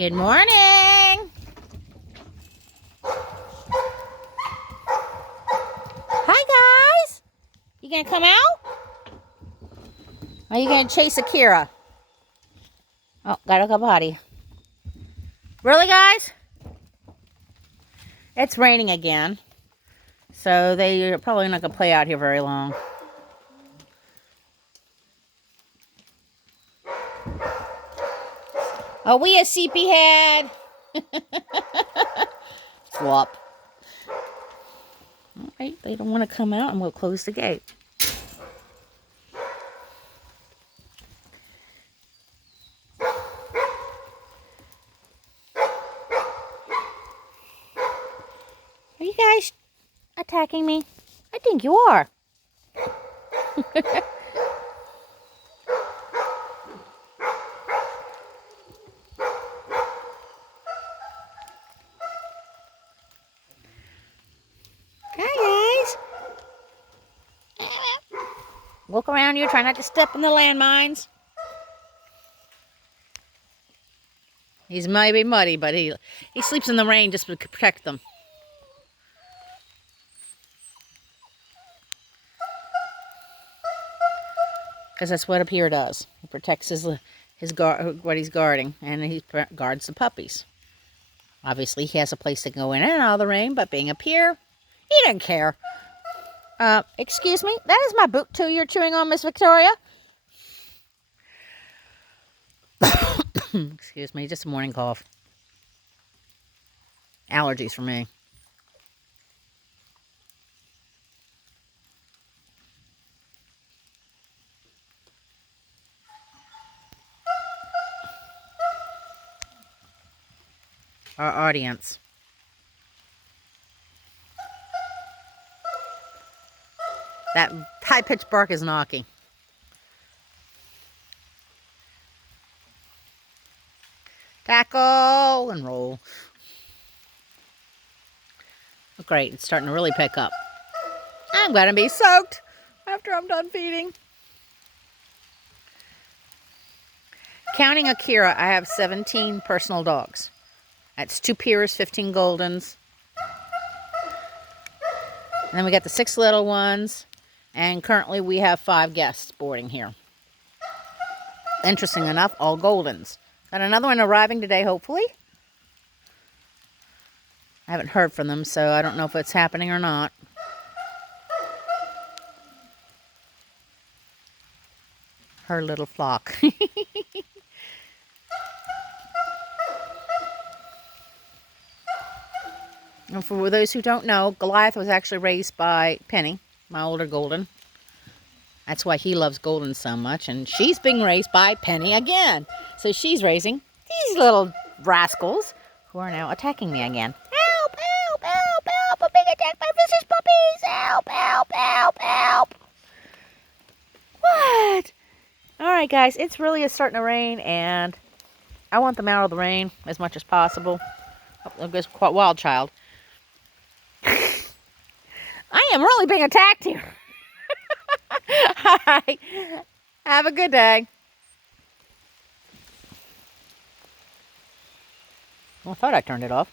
Good morning. Hi, guys. You gonna come out? Or are you gonna chase Akira? Oh, gotta go potty. Really, guys? It's raining again. So they're probably not gonna play out here very long. Oh, we a CP head. Swap. All right, they don't want to come out, and we'll close the gate. Are you guys attacking me? I think you are. Hi, guys. Look around you. Try not to step in the landmines. He's maybe muddy, but he sleeps in the rain just to protect them. Because that's what a pier does. He protects what he's guarding, and he guards the puppies. Obviously, he has a place to go in and out of the rain, but being a pier, he doesn't care. Excuse me, that is my boot too you're chewing on, Miss Victoria. Excuse me, just a morning cough. Allergies for me. Our audience. That high-pitched bark is knocking. Tackle and roll. Oh, great, it's starting to really pick up. I'm gonna be soaked after I'm done feeding. Counting Akira, I have 17 personal dogs. That's 2 piers, 15 Goldens. And then we got the 6 little ones. And currently we have 5 guests boarding here. Interesting enough, all Goldens. Got another one arriving today, hopefully. I haven't heard from them, so I don't know if it's happening or not. Her little flock. And for those who don't know, Goliath was actually raised by Penny, my older Golden. That's why he loves Golden so much. And she's being raised by Penny again. So she's raising these little rascals who are now attacking me again. Help, help, help, help. I'm being attacked by vicious puppies. Help, help, help, help. What? All right, guys. It's really starting to rain. And I want them out of the rain as much as possible. Oh, there goes Wild Child. I am really being attacked here. All right. Have a good day. Well, I thought I turned it off.